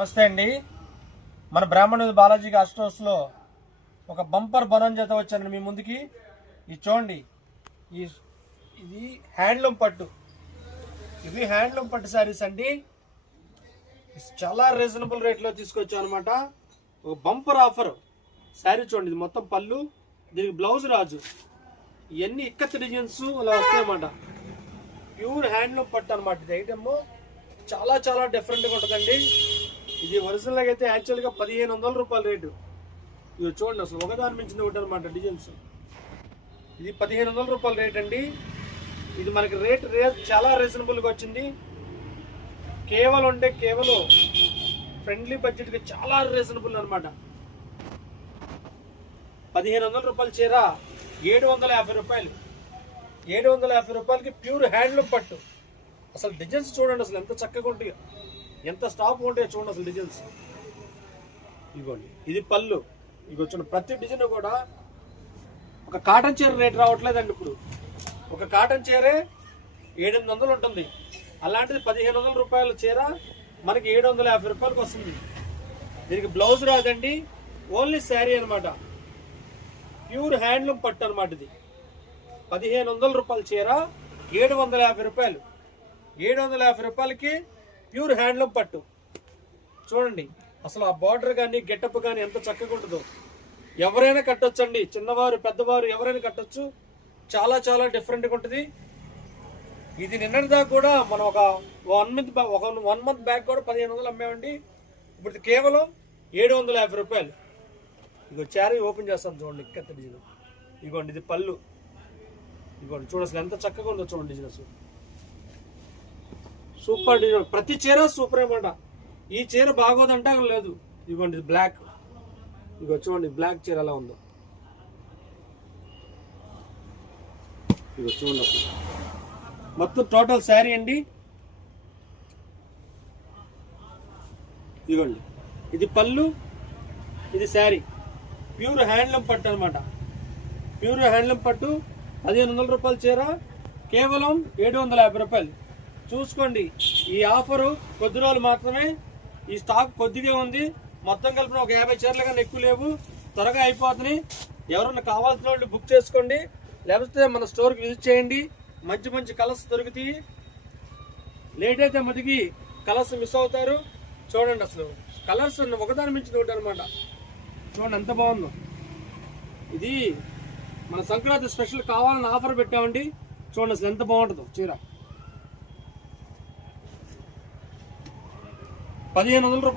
నమస్తే అండి. మన బ్రాహ్మణ బాలాజీ స్టోర్స్లో ఒక బంపర్ బనంజత వచ్చాను మీ ముందుకి. ఇది చూడండి, ఇది హ్యాండ్లూమ్ పట్టు. ఇవి హ్యాండ్లూమ్ పట్టు శారీస్ అండి. చాలా రీజనబుల్ రేట్లో తీసుకొచ్చాను అనమాట. ఒక బంపర్ ఆఫర్ శారీ చూడండి. ఇది మొత్తం పళ్ళు, దీనికి బ్లౌజ్ రాజు, ఇవన్నీ ఇక్కత్ డిజైన్స్ అలా వస్తాయన్నమాట. ప్యూర్ హ్యాండ్లూమ్ పట్టు అనమాట. ఇది ఐటమ్ చాలా చాలా డిఫరెంట్గా ఉంటుందండి. ఇది ఒరిజినల్గా అయితే యాక్చువల్గా 1500 రూపాయల రేటు. ఇది చూడండి, అసలు ఒకదాని మించింది ఒకటి అనమాట డిజైన్స్. ఇది 1500 రూపాయల రేట్ అండి. ఇది మనకి రేట్ చాలా రీజనబుల్గా వచ్చింది. కేవలం ఫ్రెండ్లీ బడ్జెట్గా చాలా రీజనబుల్ అనమాట. 1500 రూపాయల చీర 750 రూపాయలు. 750 రూపాయలకి ప్యూర్ హ్యాండ్లూమ్ పట్టు. అసలు డిజైన్స్ చూడండి, అసలు ఎంత చక్కగా ఉంటాయో, ఎంత స్టాప్ ఉంటాయో చూడండి అసలు డిజైన్స్. ఇదిగోండి, ఇది పళ్ళు. ఇగో చూడండి, ప్రతి డిజైన్ కూడా ఒక కాటన్ చీర రేట్ రావట్లేదండి. ఇప్పుడు ఒక కాటన్ చీరే 800 ఉంటుంది. అలాంటిది 1500 రూపాయల చీర మనకి 750 రూపాయలకి వస్తుంది. దీనికి బ్లౌజ్ రాదండి, ఓన్లీ శారీ అనమాట. ప్యూర్ హ్యాండ్లూమ్ పట్టు అనమాట. ఇది 1500 రూపాయల చీర 750 రూపాయలు. 750 రూపాయలకి ప్యూర్ హ్యాండ్లూమ్ పట్టు. చూడండి అసలు ఆ బార్డర్ కానీ గెటప్ కానీ ఎంత చక్కగా ఉంటుందో. ఎవరైనా కట్టొచ్చండి, చిన్నవారు పెద్దవారు ఎవరైనా కట్టొచ్చు. చాలా చాలా డిఫరెంట్గా ఉంటుంది. ఇది నిన్నటిదాకా కూడా మనం ఒక 1 మంత్ బ్యాక్ కూడా 1500 అమ్మామండి. ఇప్పుడు ఇది కేవలం 750 రూపాయలు. ఇగో చారీ ఓపెన్ చేస్తాను చూడండి, ఇక్కత డిజైన్. ఇగోండి, ఇది పళ్ళు. ఇగోండి చూడండి, అసలు ఎంత చక్కగా ఉందో చూడండి డిజైన్స్. సూపర్ డిజైన్, ప్రతి చీర సూపర్ అనమాట. ఈ చీర బాగోదంటే లేదు. ఇదిగోండి, ఇది బ్లాక్. ఇగో చూడండి, బ్లాక్ చీర ఎలా ఉందో. ఇగో చూడండి, మొత్తం టోటల్ శారీ అండి. ఇదిగోండి, ఇది పళ్ళు, ఇది శారీ. ప్యూర్ హ్యాండ్లూమ్ పట్టు అనమాట. ప్యూర్ హ్యాండ్లూమ్ పట్టు 1500 రూపాయల చీర కేవలం 750 రూపాయలు. చూసుకోండి, ఈ ఆఫరు కొద్ది రోజులు మాత్రమే. ఈ స్టాక్ కొద్దిగా ఉంది. మొత్తం కలిపిన ఒక 50 చీరలు కానీ ఎక్కువ లేవు. త్వరగా అయిపోతున్నాయి. ఎవరన్నా కావాల్సిన వాళ్ళు బుక్ చేసుకోండి, లేకపోతే మన స్టోర్కి విజిట్ చేయండి. మంచి మంచి కలర్స్ దొరుకుతాయి. లేట్ అయితే మటుకి కలర్స్ మిస్ అవుతారు. చూడండి, అసలు కలర్స్ ఒకదాని మించి ఒకటి అనమాట. చూడండి ఎంత బాగుందో. ఇది మన సంక్రాంతి స్పెషల్ కావాలని ఆఫర్ పెట్టామండి. చూడండి అసలు ఎంత బాగుంటుందో చీర. 1500 రూపాయలు.